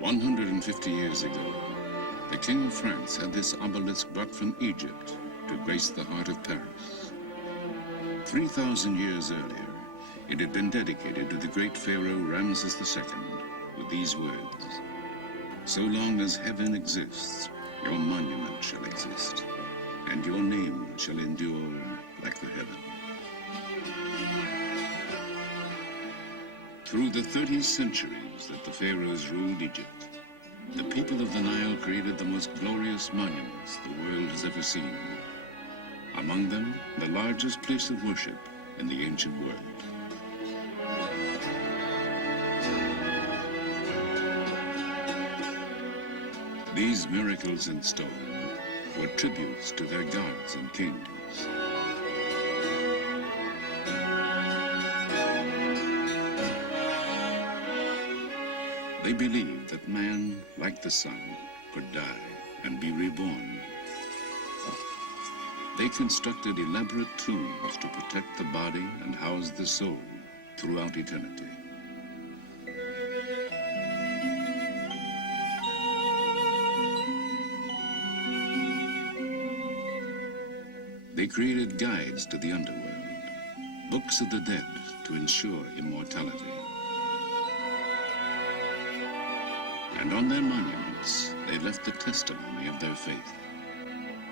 150 years ago, the King of France had this obelisk brought from Egypt to grace the heart of Paris. 3,000 years earlier, it had been dedicated to the great pharaoh Ramses II with these words: "So long as heaven exists, your monument shall exist, and your name shall endure like the heaven." Through the 30 centuries that the pharaohs ruled Egypt, the people of the Nile created the most glorious monuments the world has ever seen. Among them, the largest place of worship in the ancient world. These miracles in stone were tributes to their gods and kings. They believed that man, like the sun, could die and be reborn. They constructed elaborate tombs to protect the body and house the soul throughout eternity. They created guides to the underworld, books of the dead to ensure immortality. And on their monuments, they left the testimony of their faith.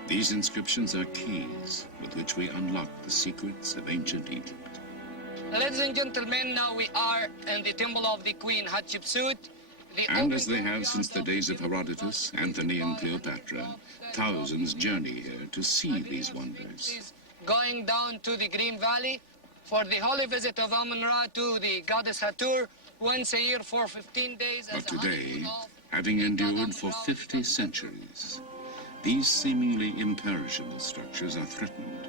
These inscriptions are keys with which we unlock the secrets of ancient Egypt. Ladies and gentlemen, now we are in the temple of the Queen Hatshepsut. And as they have since the days of Herodotus, Antony, and Cleopatra, thousands journey here to see these wonders. Going down to the Green Valley for the holy visit of Amun-Ra to the goddess Hathor once a year for 15 days. But today, having endured for 50 centuries, these seemingly imperishable structures are threatened.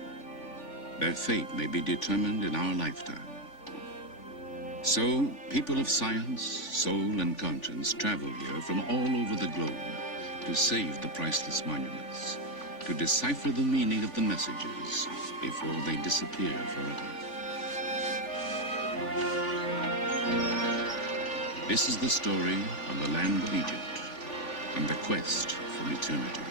Their fate may be determined in our lifetime. So, people of science, soul, and conscience travel here from all over the globe to save the priceless monuments, to decipher the meaning of the messages before they disappear forever. This is the story of the land of Egypt and the quest for eternity.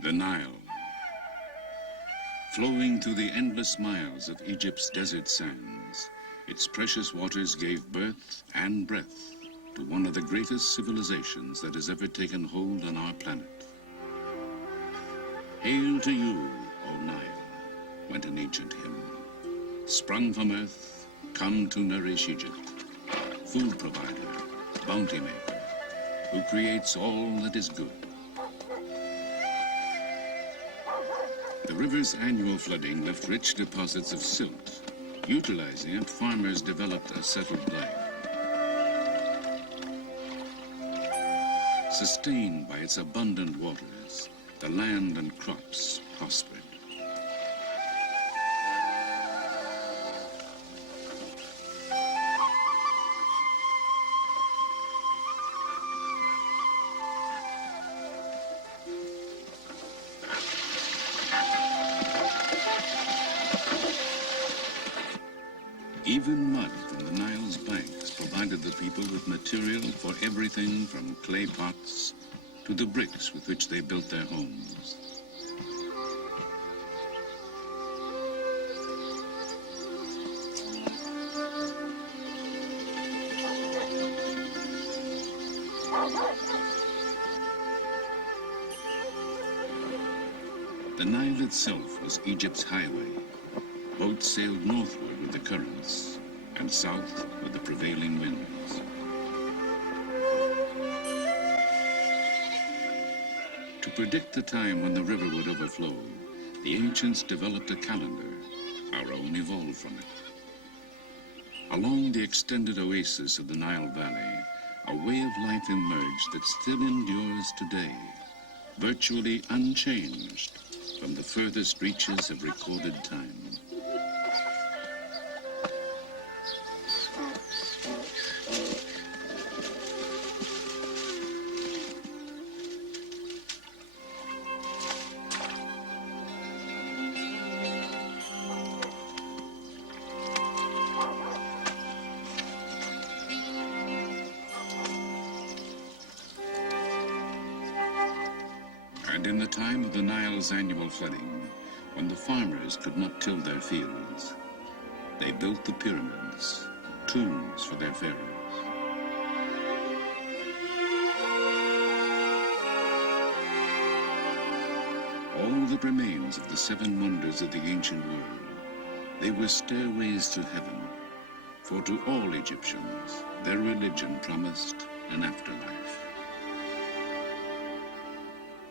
The Nile, flowing through the endless miles of Egypt's desert sands, its precious waters gave birth and breath to one of the greatest civilizations that has ever taken hold on our planet. Hail to you, O Nile, went an ancient hymn. Sprung from earth, come to nourish Egypt, food provider, bounty maker, who creates all that is good. The river's annual flooding left rich deposits of silt. Utilizing it, farmers developed a settled life. Sustained by its abundant waters, the land and crops prospered. Even mud from the Nile's banks provided the people with material for everything from clay pots to the bricks with which they built their homes. The Nile itself was Egypt's highway. Boats sailed northward with the currents and south with the prevailing winds. To predict the time when the river would overflow, the ancients developed a calendar. Our own evolved from it. Along the extended oasis of the Nile Valley, a way of life emerged that still endures today, virtually unchanged from the furthest reaches of recorded time. And in the time of the Nile's annual flooding, when the farmers could not till their fields, they built the pyramids, tombs for their pharaohs. All that remains of the seven wonders of the ancient world, they were stairways to heaven, for to all Egyptians, their religion promised an afterlife.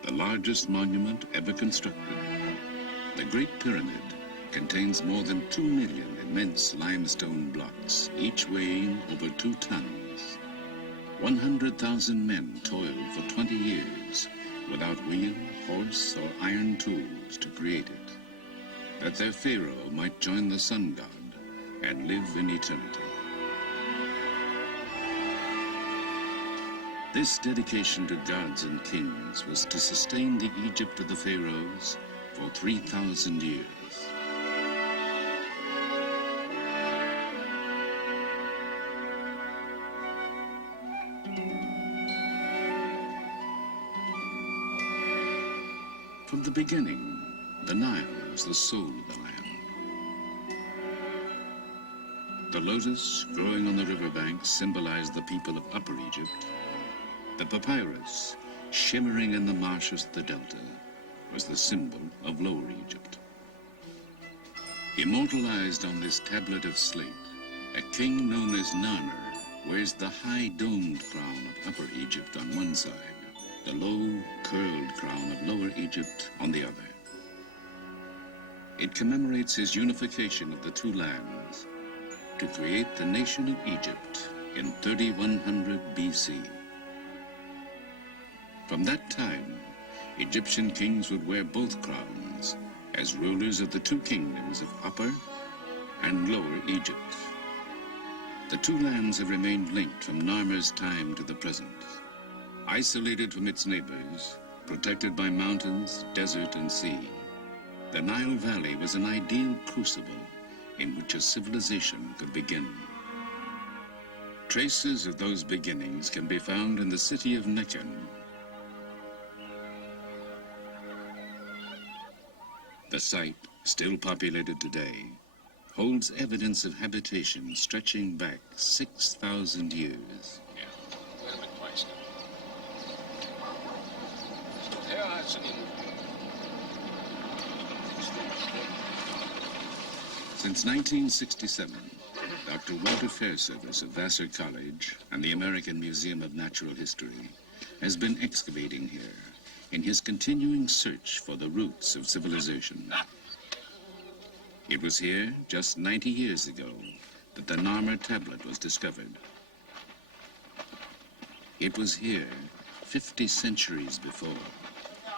The largest monument ever constructed, the Great Pyramid, contains more than 2 million immense limestone blocks, each weighing over 2 tons. 100,000 men toiled for 20 years without wheel, horse, or iron tools to create it, that their pharaoh might join the sun god and live in eternity. This dedication to gods and kings was to sustain the Egypt of the pharaohs for 3,000 years. From the beginning, the Nile was the soul of the land. The lotus growing on the riverbanks symbolized the people of Upper Egypt. The papyrus, shimmering in the marshes of the delta, was the symbol of Lower Egypt. Immortalized on this tablet of slate, a king known as Narmer wears the high domed crown of Upper Egypt on one side, the low, curled crown of Lower Egypt on the other. It commemorates his unification of the two lands to create the nation of Egypt in 3100 BC. From that time, Egyptian kings would wear both crowns as rulers of the two kingdoms of Upper and Lower Egypt. The two lands have remained linked from Narmer's time to the present. Isolated from its neighbors, protected by mountains, desert, and sea, the Nile Valley was an ideal crucible in which a civilization could begin. Traces of those beginnings can be found in the city of Mecca. The site, still populated today, holds evidence of habitation stretching back 6,000 years. Yeah, wait a minute, twice now. Yeah, it's an Since 1967, Dr. Walter Fairservice of Vassar College and the American Museum of Natural History has been excavating here in his continuing search for the roots of civilization. It was here, just 90 years ago, that the Narmer tablet was discovered. It was here, 50 centuries before,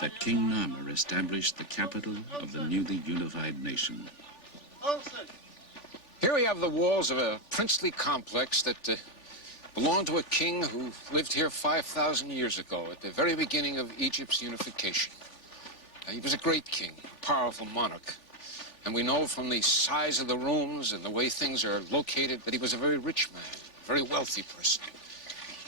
that King Narmer established the capital of the newly unified nation. Here we have the walls of a princely complex that belonged to a king who lived here 5,000 years ago at the very beginning of Egypt's unification. He was a great king, a powerful monarch. And we know from the size of the rooms and the way things are located that he was a very rich man, a very wealthy person.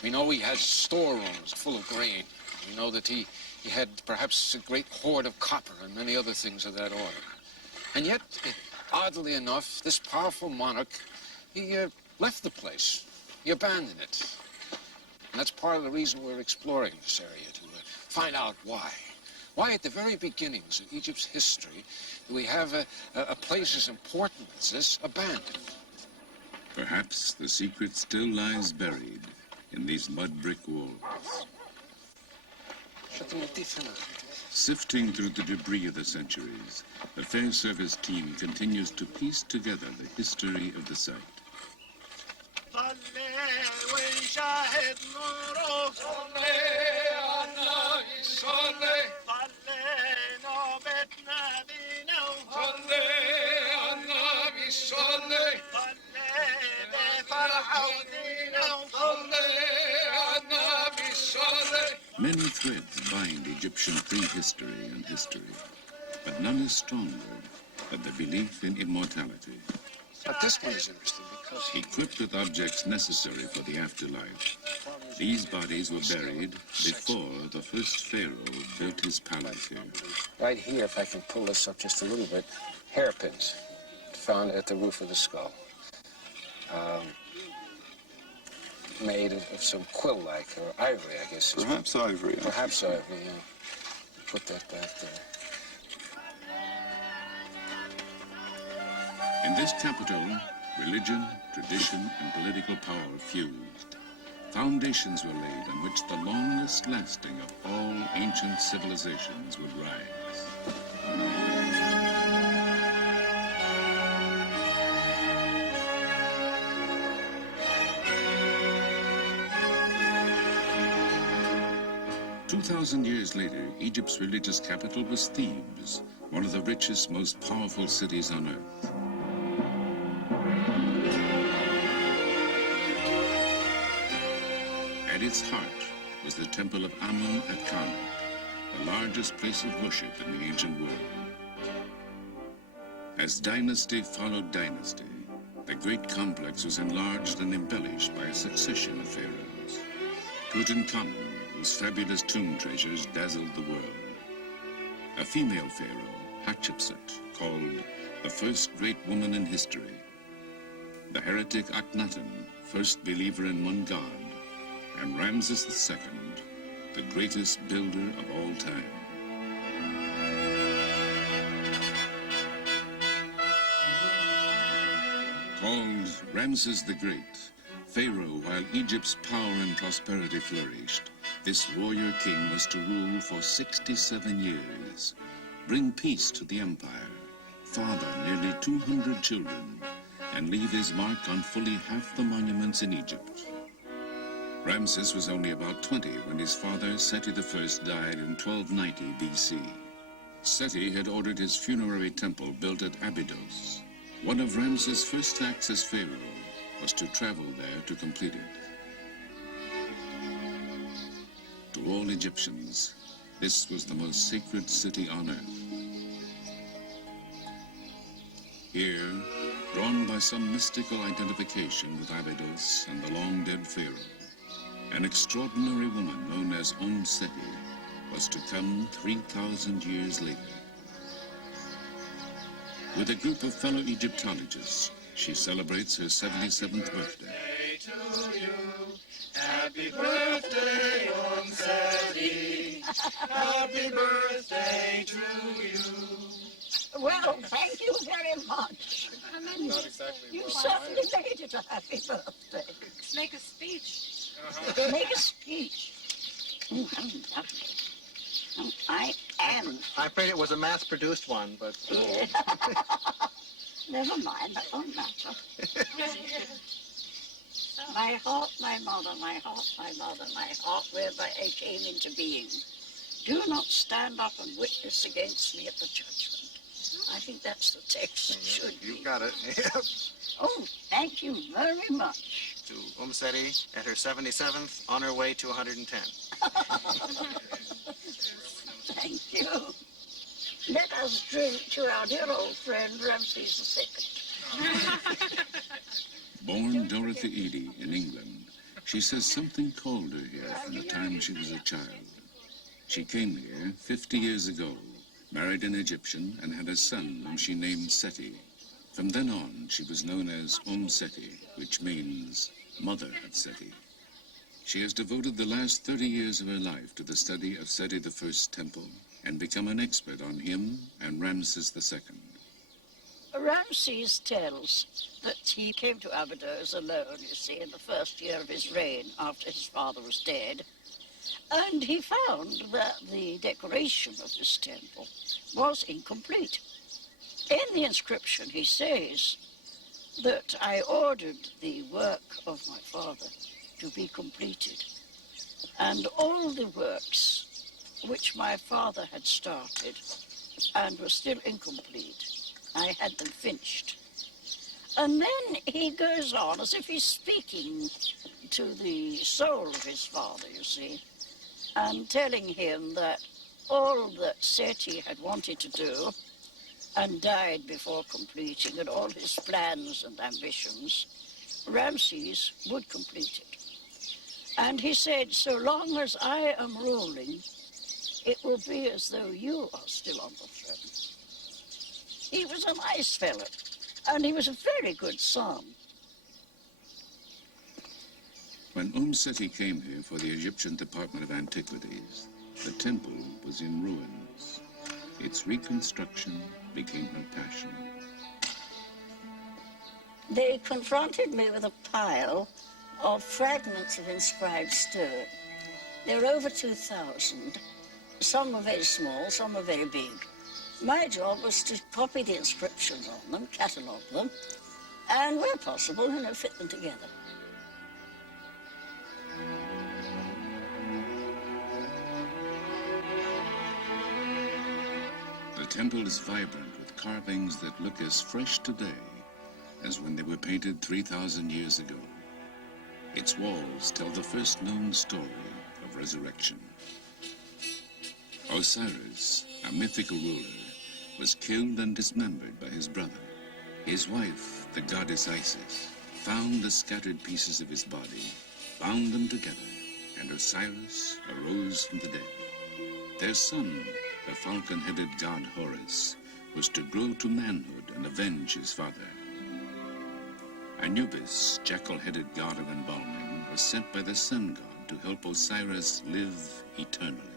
We know he has storerooms full of grain. We know that he had perhaps a great hoard of copper and many other things of that order. And yet, oddly enough, this powerful monarch, he left the place. He abandoned it. And that's part of the reason we're exploring this area, to find out why. Why at the very beginnings of Egypt's history do we have a place as important as this abandoned? Perhaps the secret still lies buried in these mud brick walls. Sifting through the debris of the centuries, the Fair Service team continues to piece together the history of the site. Many threads bind Egyptian prehistory and history, but none is stronger than the belief in immortality. But this one is interesting because Equipped with objects necessary for the afterlife, these bodies were buried before the first pharaoh built his palace here. right here, if I can pull this up just a little bit, hairpins found at the roof of the skull. Made of some quill-like, or ivory, I guess. Perhaps ivory. Perhaps ivory, yeah. Put that back there. In this capital, religion, tradition, and political power fused. Foundations were laid on which the longest lasting of all ancient civilizations would rise. 2,000 years later, Egypt's religious capital was Thebes, one of the richest, most powerful cities on earth. At its heart was the temple of Amun at Karnak, the largest place of worship in the ancient world. As dynasty followed dynasty, the great complex was enlarged and embellished by a succession of pharaohs. Tutankhamun, whose fabulous tomb treasures dazzled the world. A female pharaoh, Hatshepsut, called the first great woman in history. The heretic Akhenaten, first believer in one god. And Ramses II, the greatest builder of all time. Called Ramses the Great, Pharaoh, while Egypt's power and prosperity flourished, this warrior king was to rule for 67 years, bring peace to the empire, father nearly 200 children, and leave his mark on fully half the monuments in Egypt. Ramses was only about 20 when his father, Seti I, died in 1290 BC. Seti had ordered his funerary temple built at Abydos. One of Ramses' first acts as pharaoh was to travel there to complete it. To all Egyptians, this was the most sacred city on earth. Here, drawn by some mystical identification with Abydos and the long-dead pharaoh, an extraordinary woman known as Seti was to come 3,000 years later. With a group of fellow Egyptologists, she celebrates her 77th birthday. To you. Happy birthday, Seti. Happy birthday to you. Well, thank you very much. You certainly made it a happy birthday. Make a speech. Make a speech. How lovely. I am. I'm afraid it was a mass-produced one, but... Yeah. Never mind, that won't matter. My heart, my mother, my heart, my mother, my heart, whereby I came into being. Do not stand up and witness against me at the judgment. I think that's the text. It should be. You got it. Oh, thank you very much. To Seti at her 77th, on her way to 110. Thank you. Let us drink to our dear old friend Ramses II. Born Dorothy Eady in England, she says something called her here from the time she was a child. She came here 50 years ago, married an Egyptian, and had a son whom she named Seti. From then on, she was known as Seti, which means Mother of Seti. She has devoted the last 30 years of her life to the study of Seti I's temple, and become an expert on him and Ramses II. Ramses tells that he came to Abydos alone, you see, in the first year of his reign after his father was dead. And he found that the decoration of this temple was incomplete. In the inscription, he says that I ordered the work of my father to be completed, and all the works which my father had started and were still incomplete, I had them finished. And then he goes on as if he's speaking to the soul of his father, you see, and telling him that all that Seti had wanted to do and died before completing, and all his plans and ambitions, Ramses would complete it. And he said, so long as I am ruling, it will be as though you are still on the throne. He was a nice fellow, and he was a very good son. When Seti came here for the Egyptian Department of Antiquities, the temple was in ruins. Its reconstruction became her passion. They confronted me with a pile of fragments of inscribed stone. There were over 2,000. Some were very small, some were very big. My job was to copy the inscriptions on them, catalogue them, and where possible, fit them together. The temple is vibrant with carvings that look as fresh today as when they were painted 3,000 years ago. Its walls tell the first known story of resurrection. Osiris, a mythical ruler, was killed and dismembered by his brother. His wife, the goddess Isis, found the scattered pieces of his body, bound them together, and Osiris arose from the dead. Their son, the falcon-headed god Horus, was to grow to manhood and avenge his father. Anubis, jackal-headed god of embalming, was sent by the sun god to help Osiris live eternally.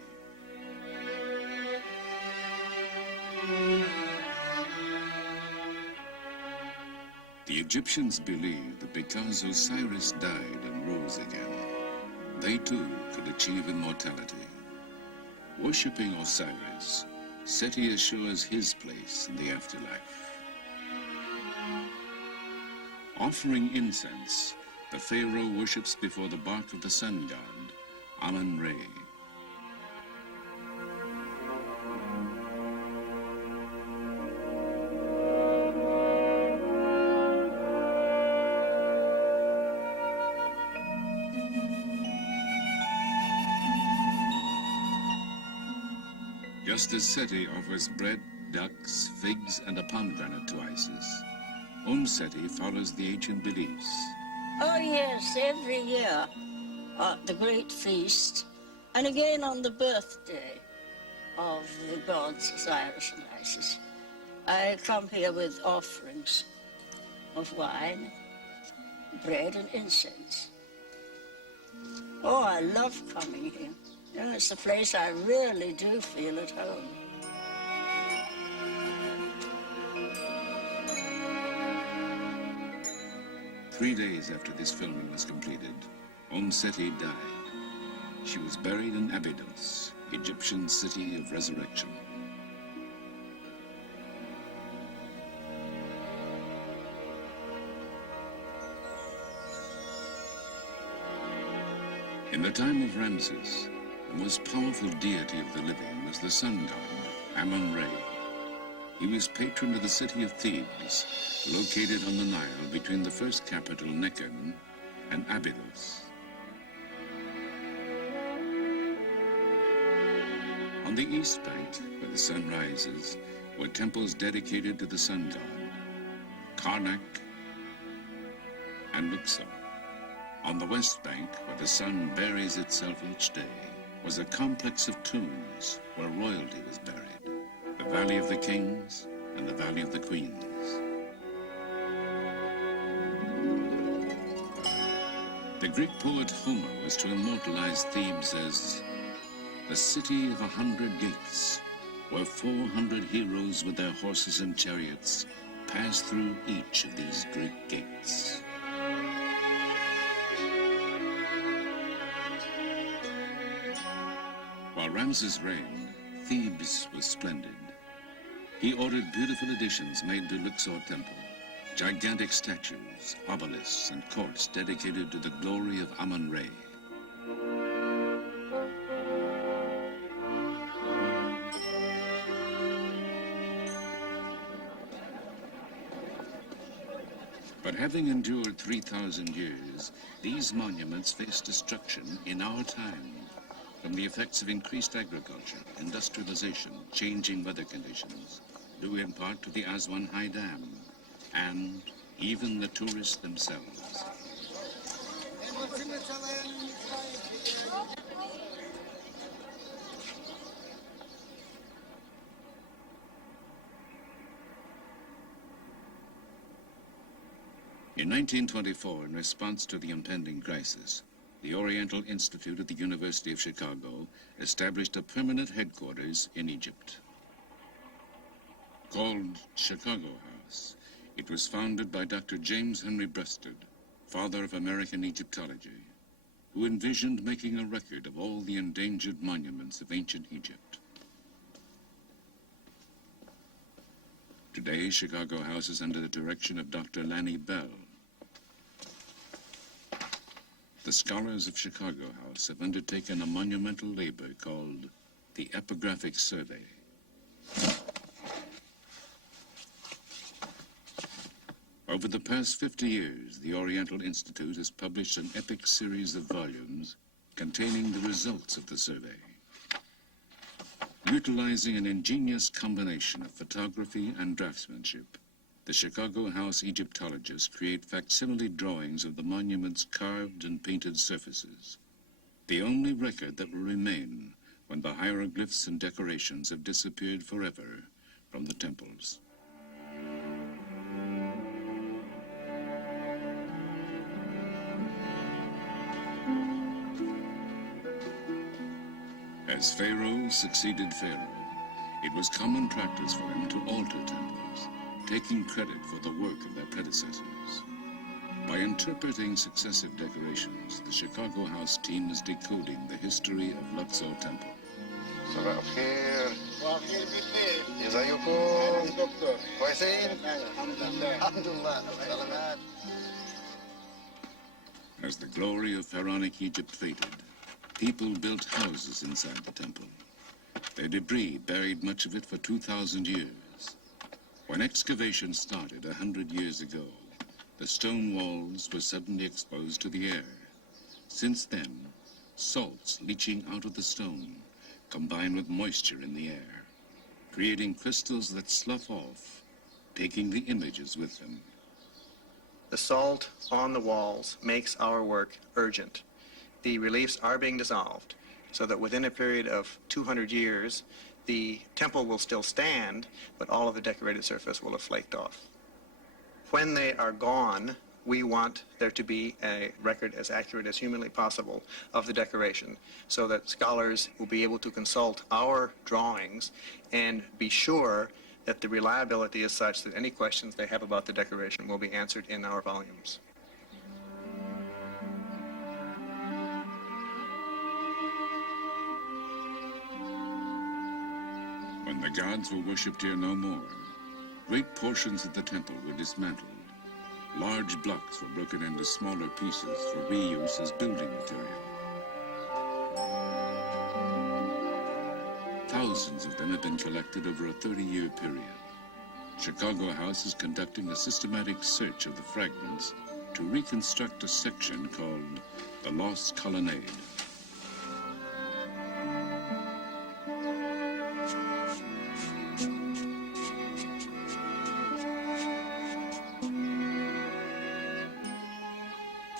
The Egyptians believed that because Osiris died and rose again, they too could achieve immortality. Worshipping Osiris, Seti assures his place in the afterlife. Offering incense, the pharaoh worships before the bark of the sun god, Amun-Re. Just as Seti offers bread, ducks, figs, and a pomegranate to Isis, Seti follows the ancient beliefs. Oh yes, every year at the great feast, and again on the birthday of the gods Osiris and Isis, I come here with offerings of wine, bread, and incense. Oh, I love coming here. It's a place I really do feel at home. Three days after this filming was completed, Seti died. She was buried in Abydos, Egyptian city of resurrection. In the time of Ramses, the most powerful deity of the living was the sun god, Amun-Re. He was patron of the city of Thebes, located on the Nile between the first capital, Nekhen, and Abydos. On the east bank, where the sun rises, were temples dedicated to the sun god, Karnak and Luxor. On the west bank, where the sun buries itself each day, was a complex of tombs where royalty was buried. The Valley of the Kings and the Valley of the Queens. The Greek poet Homer was to immortalize Thebes as the city of 100 gates, where 400 heroes with their horses and chariots passed through each of these great gates. While Ramses reigned, Thebes was splendid. He ordered beautiful additions made to Luxor Temple, gigantic statues, obelisks, and courts dedicated to the glory of Amun-Re. But having endured 3,000 years, these monuments face destruction in our time from the effects of increased agriculture, industrialization, changing weather conditions, due in part to the Aswan High Dam, and even the tourists themselves. In 1924, in response to the impending crisis, the Oriental Institute at the University of Chicago established a permanent headquarters in Egypt. Called Chicago House, it was founded by Dr. James Henry Breasted, father of American Egyptology, who envisioned making a record of all the endangered monuments of ancient Egypt. Today, Chicago House is under the direction of Dr. Lanny Bell. The scholars of Chicago House have undertaken a monumental labor called the Epigraphic Survey. Over the past 50 years, the Oriental Institute has published an epic series of volumes containing the results of the survey. Utilizing an ingenious combination of photography and draftsmanship, the Chicago House Egyptologists create facsimile drawings of the monument's carved and painted surfaces, the only record that will remain when the hieroglyphs and decorations have disappeared forever from the temples. As Pharaoh succeeded Pharaoh, it was common practice for them to alter temples, taking credit for the work of their predecessors. By interpreting successive decorations, the Chicago House team is decoding the history of Luxor Temple. صباح الخير. صباح الخير بالليل. ازيكم؟ دكتور. كويسين؟ الحمد لله. سلامات. As the glory of pharaonic Egypt faded, people built houses inside the temple. Their debris buried much of it for 2,000 years. When excavation started 100 years ago, the stone walls were suddenly exposed to the air. Since then, salts leaching out of the stone combine with moisture in the air, creating crystals that slough off, taking the images with them. The salt on the walls makes our work urgent. The reliefs are being dissolved so that within a period of 200 years, the temple will still stand, but all of the decorated surface will have flaked off. When they are gone, we want there to be a record as accurate as humanly possible of the decoration so that scholars will be able to consult our drawings and be sure that the reliability is such that any questions they have about the decoration will be answered in our volumes. When the gods were worshipped here no more, great portions of the temple were dismantled. Large blocks were broken into smaller pieces for reuse as building material. Thousands of them have been collected over a 30-year period. Chicago House is conducting a systematic search of the fragments to reconstruct a section called the Lost Colonnade.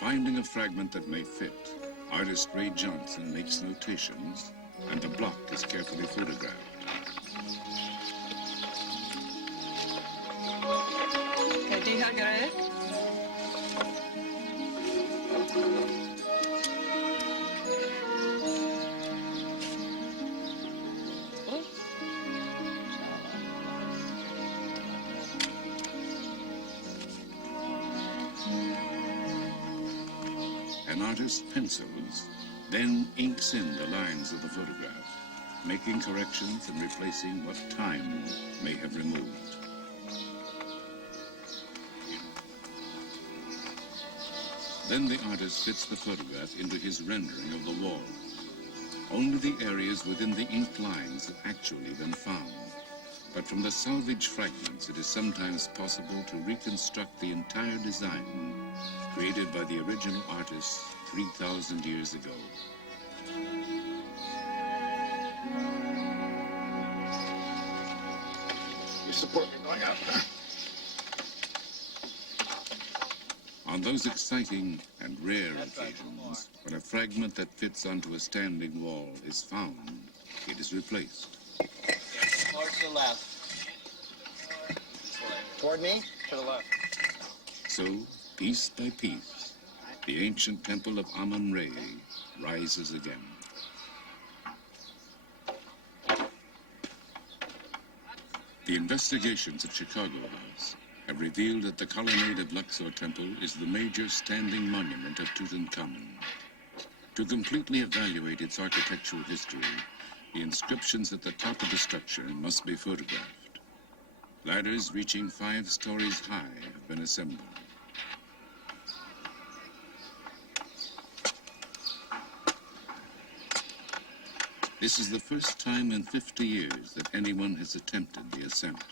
Finding a fragment that may fit, artist Ray Johnson makes notations, and the block is carefully photographed. An artist pencils, then inks in the lines of the photograph, making corrections and replacing what time may have removed. Then the artist fits the photograph into his rendering of the wall. Only the areas within the inked lines have actually been found. But from the salvaged fragments, it is sometimes possible to reconstruct the entire design created by the original artist 3,000 years ago. You support me going up. On those exciting and rare occasions, when a fragment that fits onto a standing wall is found, it is replaced. More to the left. Toward me? To the left. So, piece by piece, the ancient temple of Amun-Re rises again. The investigations at Chicago House have revealed that the colonnade of Luxor Temple is the major standing monument of Tutankhamun. To completely evaluate its architectural history, the inscriptions at the top of the structure must be photographed. Ladders reaching 5 stories high have been assembled. This is the first time in 50 years that anyone has attempted the ascent.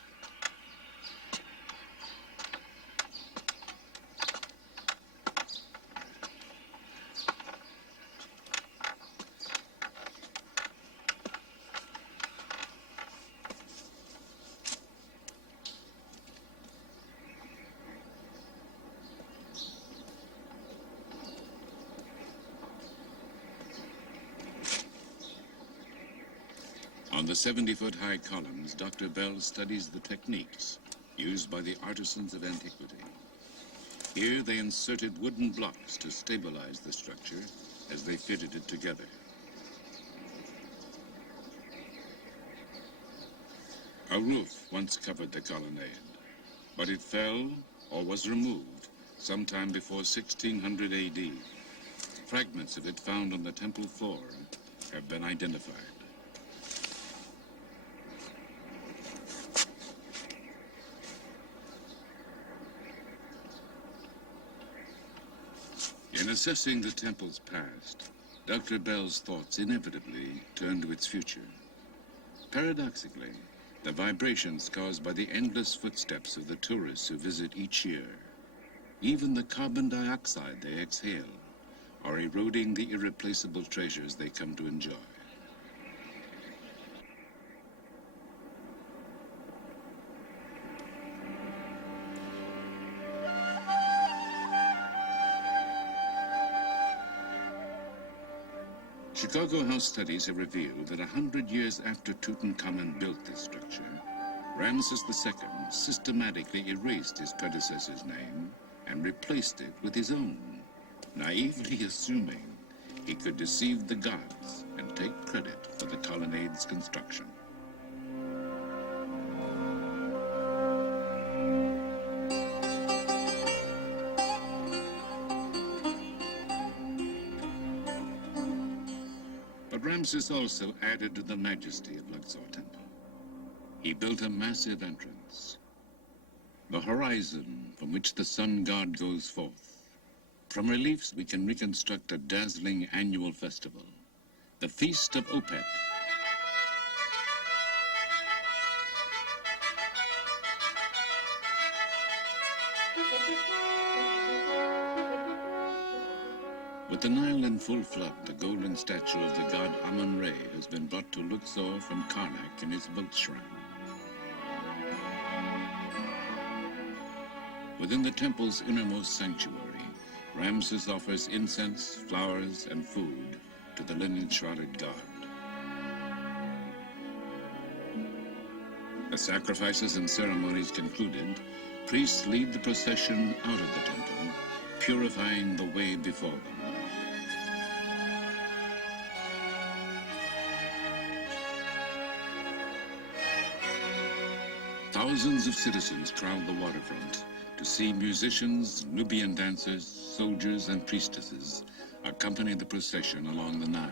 On the 70-foot-high columns, Dr. Bell studies the techniques used by the artisans of antiquity. Here they inserted wooden blocks to stabilize the structure as they fitted it together. A roof once covered the colonnade, but it fell or was removed sometime before 1600 AD. Fragments of it found on the temple floor have been identified. In assessing the temple's past, Dr. Bell's thoughts inevitably turn to its future. Paradoxically, the vibrations caused by the endless footsteps of the tourists who visit each year, even the carbon dioxide they exhale, are eroding the irreplaceable treasures they come to enjoy. Chicago House studies have revealed that 100 years after Tutankhamun built this structure, Ramses II systematically erased his predecessor's name and replaced it with his own, naively assuming he could deceive the gods and take credit for the colonnade's construction. Ramses also added to the majesty of Luxor Temple. He built a massive entrance, the horizon from which the sun god goes forth. From reliefs, we can reconstruct a dazzling annual festival, the Feast of Opet. With the Nile in full flood, the golden statue of the god Amun-Re has been brought to Luxor from Karnak in his boat shrine. Within the temple's innermost sanctuary, Ramses offers incense, flowers, and food to the linen-shrouded god. The sacrifices and ceremonies concluded, priests lead the procession out of the temple, purifying the way before them. Thousands of citizens crowd the waterfront to see musicians, Nubian dancers, soldiers, and priestesses accompany the procession along the Nile.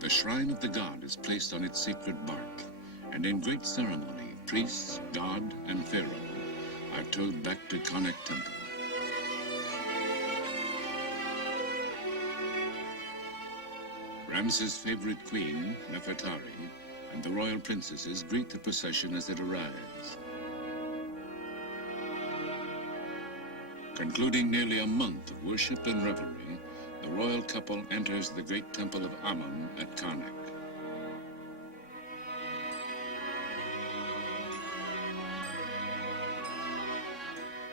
The shrine of the god is placed on its sacred bark, and in great ceremony, priests, god, and pharaoh are towed back to Karnak temple. Ramses' favorite queen, Nefertari, and the royal princesses greet the procession as it arrives. Concluding nearly a month of worship and revelry, the royal couple enters the great temple of Amun at Karnak.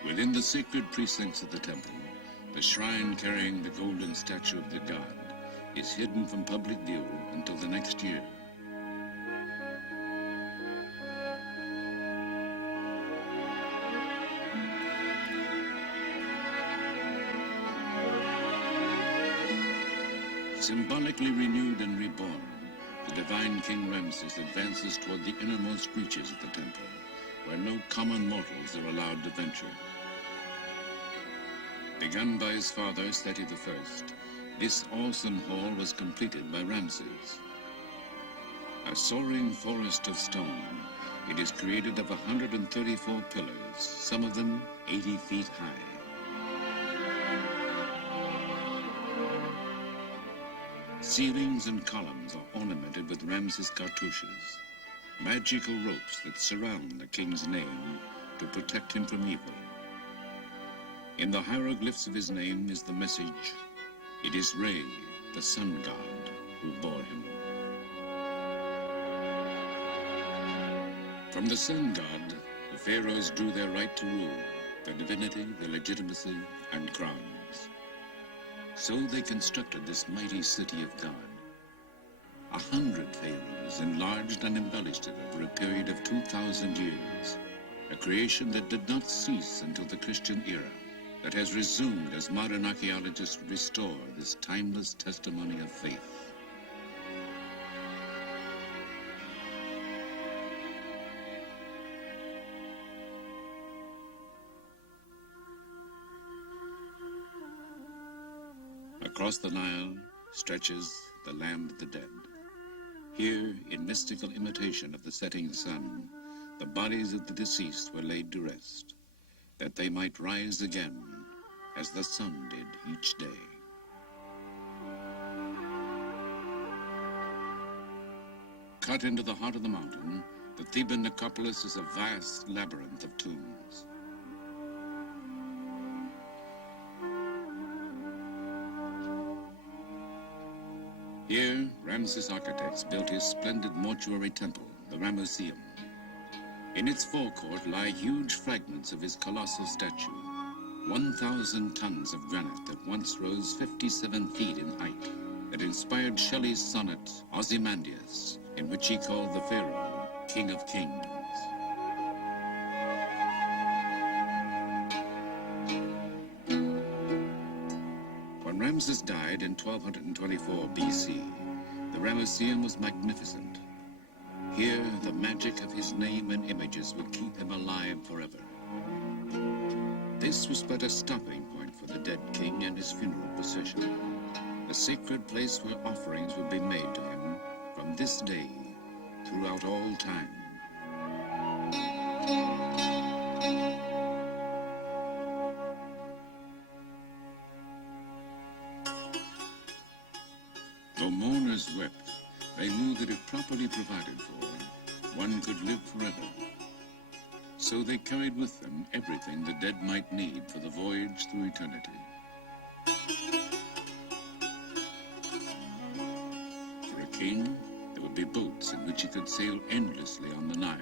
Within the sacred precincts of the temple, the shrine carrying the golden statue of the god is hidden from public view until the next year. Symbolically renewed and reborn, the divine King Ramses advances toward the innermost reaches of the temple, where no common mortals are allowed to venture. Begun by his father, Seti I, this awesome hall was completed by Ramses. A soaring forest of stone, it is created of 134 pillars, some of them 80 feet high. Ceilings and columns are ornamented with Ramses cartouches, magical ropes that surround the king's name to protect him from evil. In the hieroglyphs of his name is the message, "It is Re, the sun god, who bore him." From the sun god, the pharaohs drew their right to rule, their divinity, their legitimacy, and crowns. So they constructed this mighty city of God. 100 pharaohs enlarged and embellished it over a period of 2,000 years, a creation that did not cease until the Christian era, that has resumed as modern archaeologists restore this timeless testimony of faith. Across the Nile stretches the land of the dead. Here, in mystical imitation of the setting sun, the bodies of the deceased were laid to rest, that they might rise again as the sun did each day. Cut into the heart of the mountain, the Theban necropolis is a vast labyrinth of tombs. Here, Ramses' architects built his splendid mortuary temple, the Ramesseum. In its forecourt lie huge fragments of his colossal statue, 1,000 tons of granite that once rose 57 feet in height, that inspired Shelley's sonnet, Ozymandias, in which he called the pharaoh King of Kings. When Ramses died in 1224 BC, the Ramesseum was magnificent. Here, the magic of his name and images would keep him alive forever. This was but a stopping point for the dead king and his funeral procession, a sacred place where offerings would be made to him from this day throughout all time. Though mourners wept, they knew that if properly provided for, one could live forever. So they carried with them everything the dead might need for the voyage through eternity. For a king, there would be boats in which he could sail endlessly on the Nile.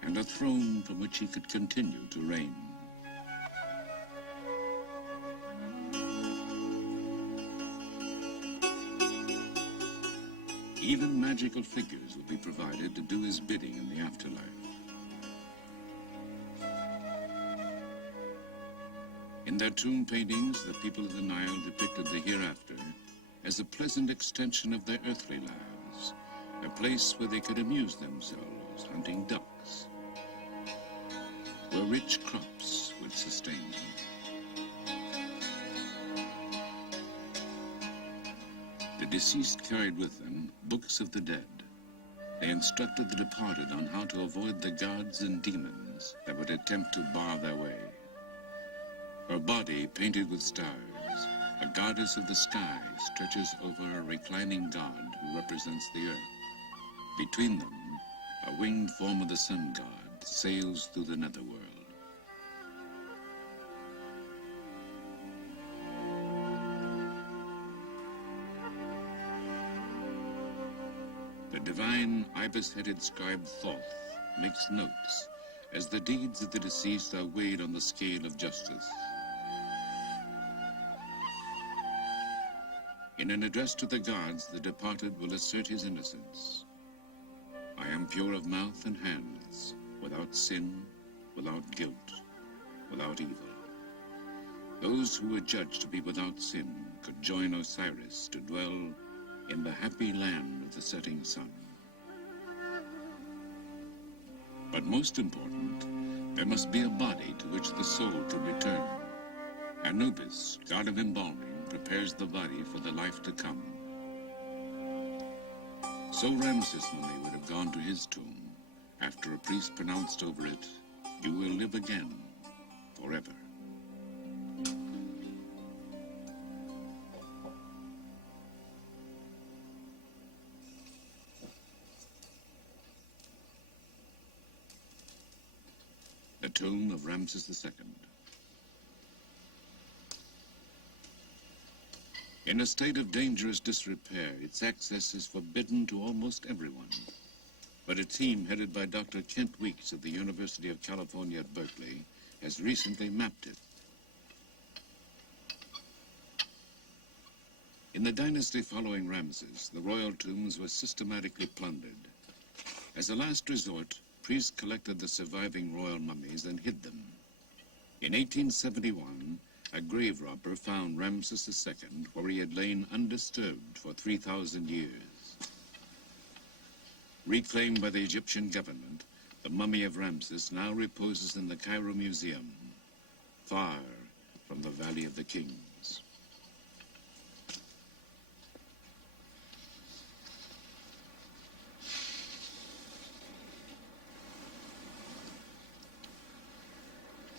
And a throne from which he could continue to reign. Even magical figures will be provided to do his bidding in the afterlife. In their tomb paintings, the people of the Nile depicted the hereafter as a pleasant extension of their earthly lives, a place where they could amuse themselves hunting ducks, where rich crops would sustain them. The deceased carried with them books of the dead. They instructed the departed on how to avoid the gods and demons that would attempt to bar their way. Her body, painted with stars, a goddess of the sky, stretches over a reclining god who represents the earth. Between them, a winged form of the sun god sails through the netherworld. The divine ibis-headed scribe Thoth makes notes as the deeds of the deceased are weighed on the scale of justice. In an address to the gods, the departed will assert his innocence. I am pure of mouth and hands, without sin, without guilt, without evil. Those who were judged to be without sin could join Osiris to dwell in the happy land of the setting sun. But most important, there must be a body to which the soul could return. Anubis, god of embalming, prepares the body for the life to come. So Ramses' mummy would have gone to his tomb after a priest pronounced over it, "You will live again, forever." The tomb of Ramses II. In a state of dangerous disrepair, its access is forbidden to almost everyone. But a team headed by Dr. Kent Weeks of the University of California at Berkeley has recently mapped it. In the dynasty following Ramses, the royal tombs were systematically plundered. As a last resort, priests collected the surviving royal mummies and hid them. In 1871, a grave robber found Ramses II where he had lain undisturbed for 3,000 years. Reclaimed by the Egyptian government, the mummy of Ramses now reposes in the Cairo Museum, far from the Valley of the Kings.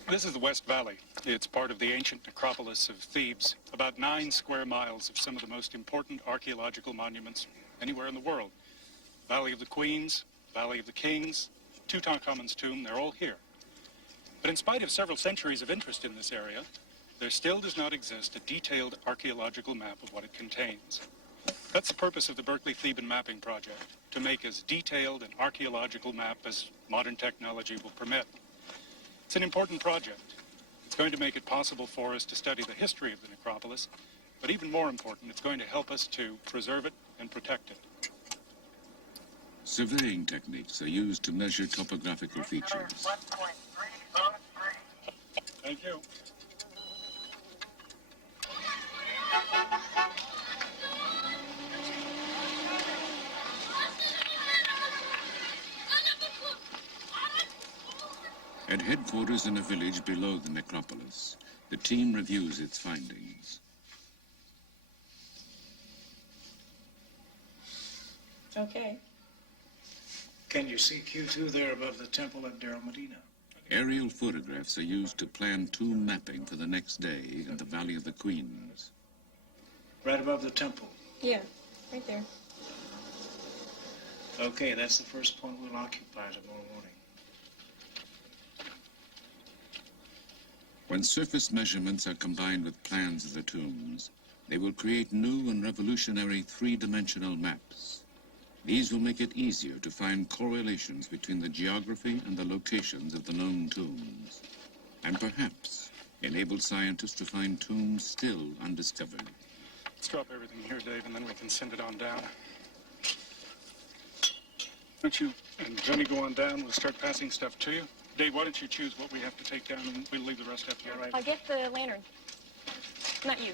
This is the West Valley. It's part of the ancient necropolis of Thebes, about 9 square miles of some of the most important archaeological monuments anywhere in the world. Valley of the Queens, Valley of the Kings, Tutankhamun's tomb, they're all here. But in spite of several centuries of interest in this area, there still does not exist a detailed archaeological map of what it contains. That's the purpose of the Berkeley Theban Mapping Project, to make as detailed an archaeological map as modern technology will permit. It's an important project. It's going to make it possible for us to study the history of the necropolis, but even more important, it's going to help us to preserve it and protect it. Surveying techniques are used to measure topographical features. Thank you. At headquarters in a village below the necropolis, the team reviews its findings. Okay. Can you see Q2 there above the temple at Deir Medina? Aerial photographs are used to plan tomb mapping for the next day in the Valley of the Queens. Right above the temple. Yeah, right there. Okay, that's the first point we'll occupy tomorrow morning. When surface measurements are combined with plans of the tombs, they will create new and revolutionary three-dimensional maps. These will make it easier to find correlations between the geography and the locations of the known tombs, and perhaps enable scientists to find tombs still undiscovered. Let's drop everything here, Dave, and then we can send it on down. don't you and Johnny go on down? We'll start passing stuff to you. Dave, why don't you choose what we have to take down, and we'll leave the rest up here. All right. I'll get the lantern. Not you.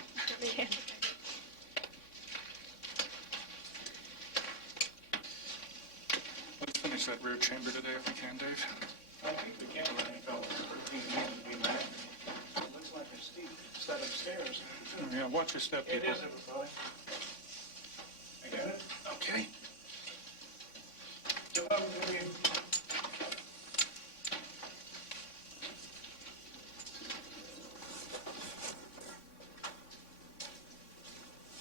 Let's finish that rear chamber today if we can, Dave. I think we can let him go. 13 minutes to be back. Looks like a steep set of stairs. Yeah, watch your step, It people. is, everybody. I got it. Okay. Good luck with you.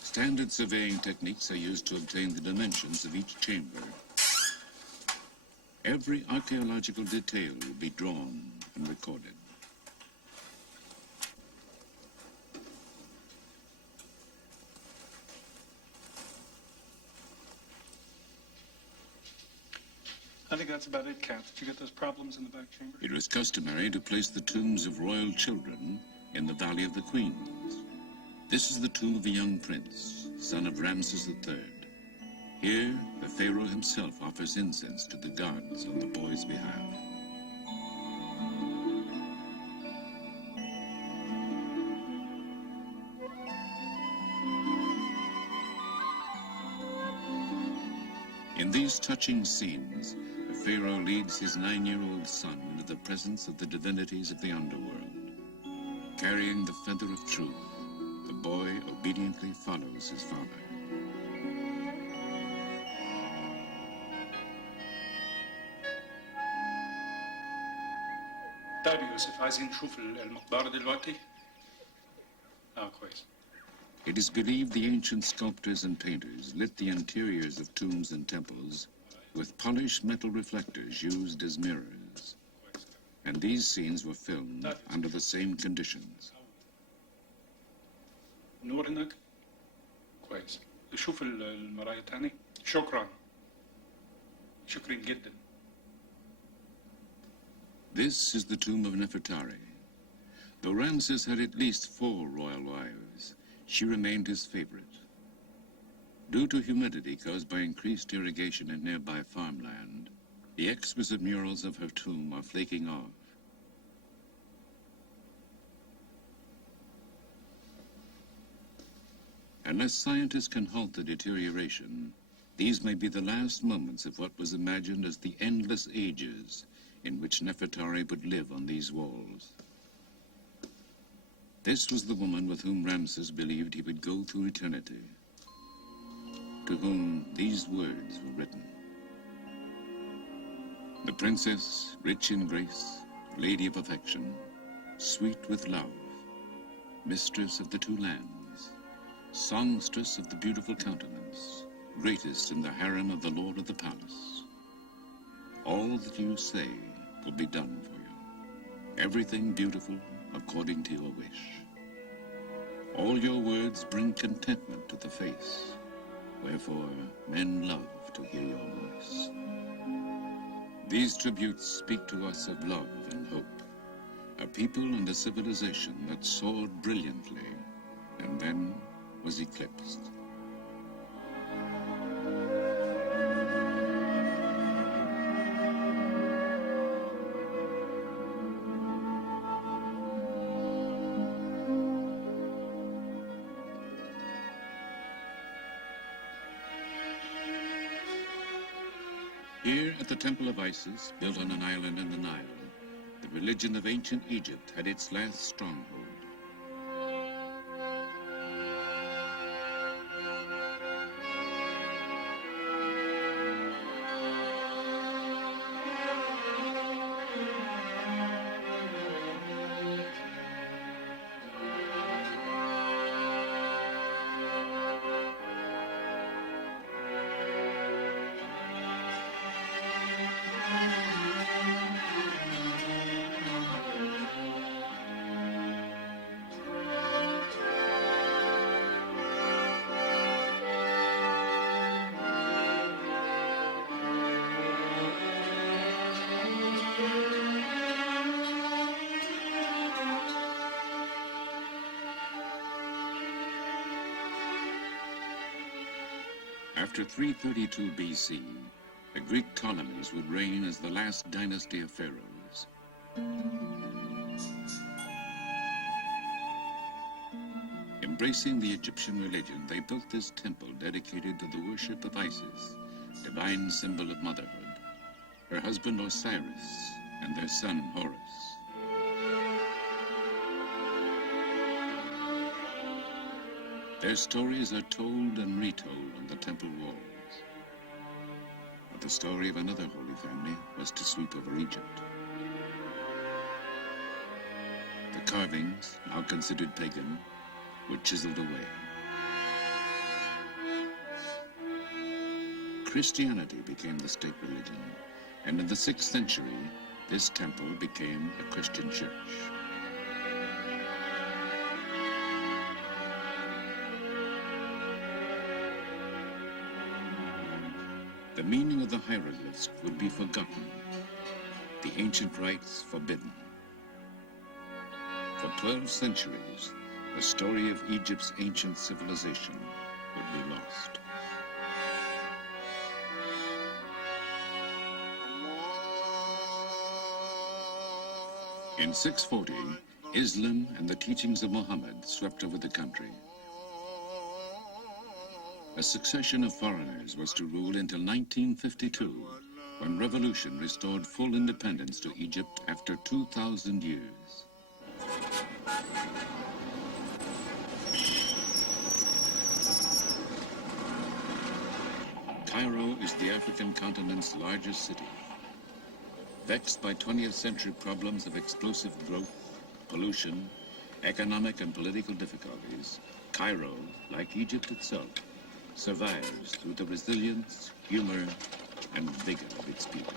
Standard surveying techniques are used to obtain the dimensions of each chamber. Every archaeological detail will be drawn and recorded. I think that's about it, Kat. Did you get those problems in the back chamber? It was customary to place the tombs of royal children in the Valley of the Queens. This is the tomb of a young prince, son of Ramses III. Here, the pharaoh himself offers incense to the gods on the boy's behalf. In these touching scenes, the pharaoh leads his 9-year-old son into the presence of the divinities of the underworld. Carrying the feather of truth, the boy obediently follows his father. طيب يوسف عايزين نشوف المقبرة دلوقتي؟ كويس. It is believed the ancient sculptors and painters lit the interiors of tombs and temples with polished metal reflectors used as mirrors. And these scenes were filmed under the same conditions. نور هناك؟ كويس. شوف المراية تاني. شكرا. شكرا جدا. This is the tomb of Nefertari. Though Ramses had at least 4 royal wives, she remained his favorite. Due to humidity caused by increased irrigation in nearby farmland, the exquisite murals of her tomb are flaking off. Unless scientists can halt the deterioration, these may be the last moments of what was imagined as the endless ages in which Nefertari would live on these walls. This was the woman with whom Ramses believed he would go through eternity, to whom these words were written. The princess, rich in grace, lady of affection, sweet with love, mistress of the 2 lands, songstress of the beautiful countenance, greatest in the harem of the lord of the palace. All that you say will be done for you. Everything beautiful according to your wish. All your words bring contentment to the face, wherefore men love to hear your voice. These tributes speak to us of love and hope, a people and a civilization that soared brilliantly and then was eclipsed. Here at the Temple of Isis, built on an island in the Nile, the religion of ancient Egypt had its last stronghold. After 332 BC, The Greek Ptolemies would reign as the last dynasty of pharaohs. Embracing the Egyptian religion, they built this temple dedicated to the worship of Isis, divine symbol of motherhood, her husband Osiris, and their son Horus. Their stories are told and retold on the temple walls. But the story of another holy family was to sweep over Egypt. The carvings, now considered pagan, were chiseled away. Christianity became the state religion, and in the 6th century, this temple became a Christian church. The meaning of the hieroglyphs would be forgotten, the ancient rites forbidden. For 12 centuries, the story of Egypt's ancient civilization would be lost. In 640, Islam and the teachings of Muhammad swept over the country. A succession of foreigners was to rule until 1952, when revolution restored full independence to Egypt after 2,000 years. Cairo is the African continent's largest city. Vexed by 20th century problems of explosive growth, pollution, economic and political difficulties, Cairo, like Egypt itself, survives through the resilience, humor, and vigor of its people.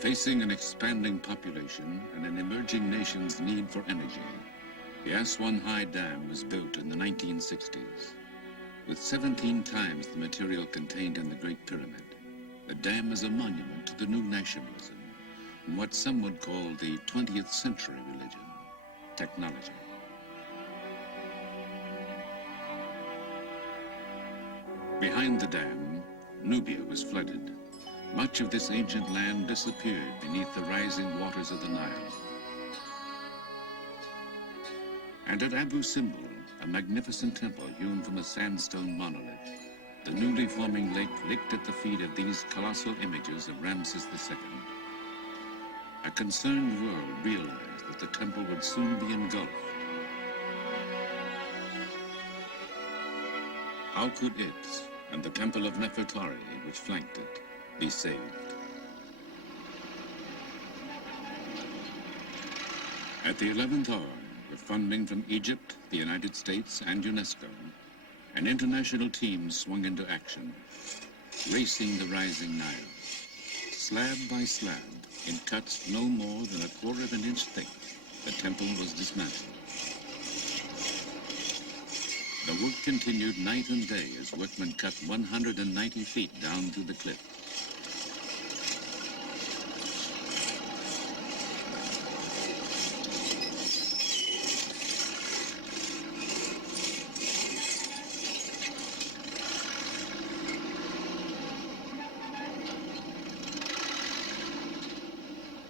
Facing an expanding population and an emerging nation's need for energy, the Aswan High Dam was built in the 1960s. With 17 times the material contained in the Great Pyramid, the dam is a monument to the new nationalism and what some would call the 20th century religion, technology. Behind the dam, Nubia was flooded. Much of this ancient land disappeared beneath the rising waters of the Nile. And at Abu Simbel, a magnificent temple hewn from a sandstone monolith, the newly forming lake licked at the feet of these colossal images of Ramses II. A concerned world realized that the temple would soon be engulfed. How could it, and the temple of Nefertari, which flanked it, be saved? At the 11th hour, with funding from Egypt, the United States, and UNESCO, an international team swung into action, racing the rising Nile. Slab by slab, in cuts no more than 1/4 of an inch thick, the temple was dismantled. The work continued night and day as workmen cut 190 feet down through the cliff.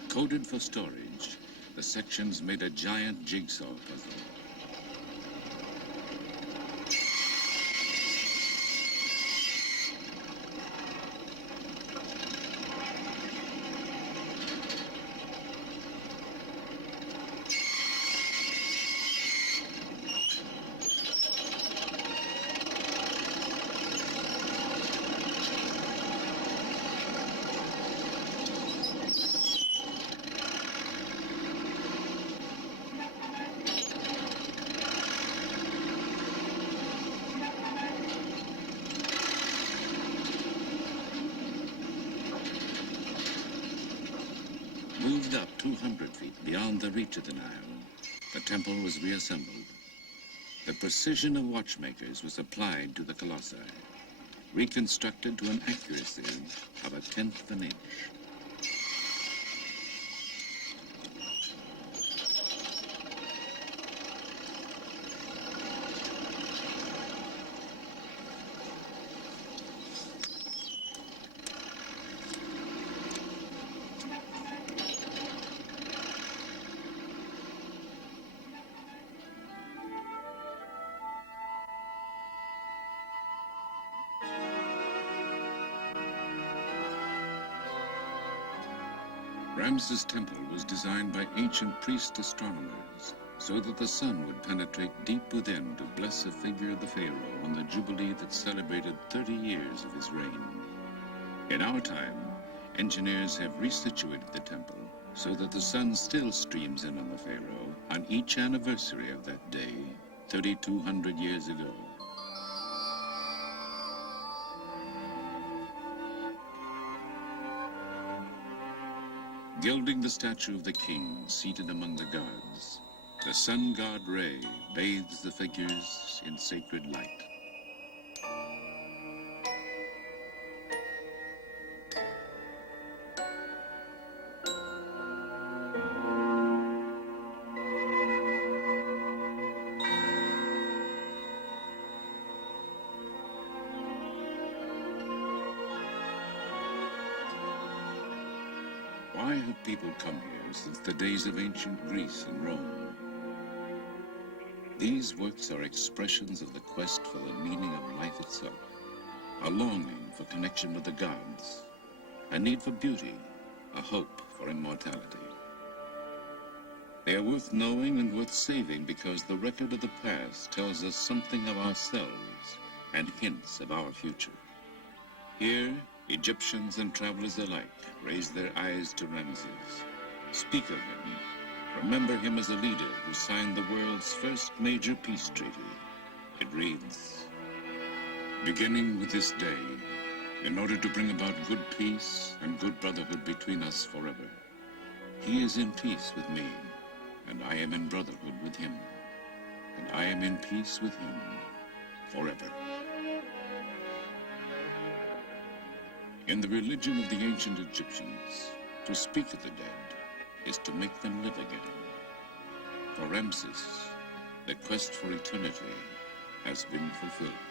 Coded for storage, the sections made a giant jigsaw puzzle. Moved up 200 feet beyond the reach of the Nile, the temple was reassembled. The precision of watchmakers was applied to the colossi. reconstructed to an accuracy of a tenth of an inch. Ramses' temple was designed by ancient priest astronomers so that the sun would penetrate deep within to bless a figure of the pharaoh on the jubilee that celebrated 30 years of his reign. In our time, engineers have resituated the temple so that the sun still streams in on the pharaoh on each anniversary of that day, 3,200 years ago. Gilding the statue of the king seated among the gods, the sun god Re bathes the figures in sacred light. Why have people come here since the days of ancient Greece and Rome? These works are expressions of the quest for the meaning of life itself, a longing for connection with the gods, a need for beauty, a hope for immortality. They are worth knowing and worth saving because the record of the past tells us something of ourselves and hints of our future. Here, Egyptians and travelers alike raise their eyes to Ramses, speak of him, remember him as a leader who signed the world's first major peace treaty. It reads, "Beginning with this day, in order to bring about good peace and good brotherhood between us forever, he is in peace with me, and I am in brotherhood with him, and I am in peace with him forever." In the religion of the ancient Egyptians, to speak of the dead is to make them live again. For Ramses, the quest for eternity has been fulfilled.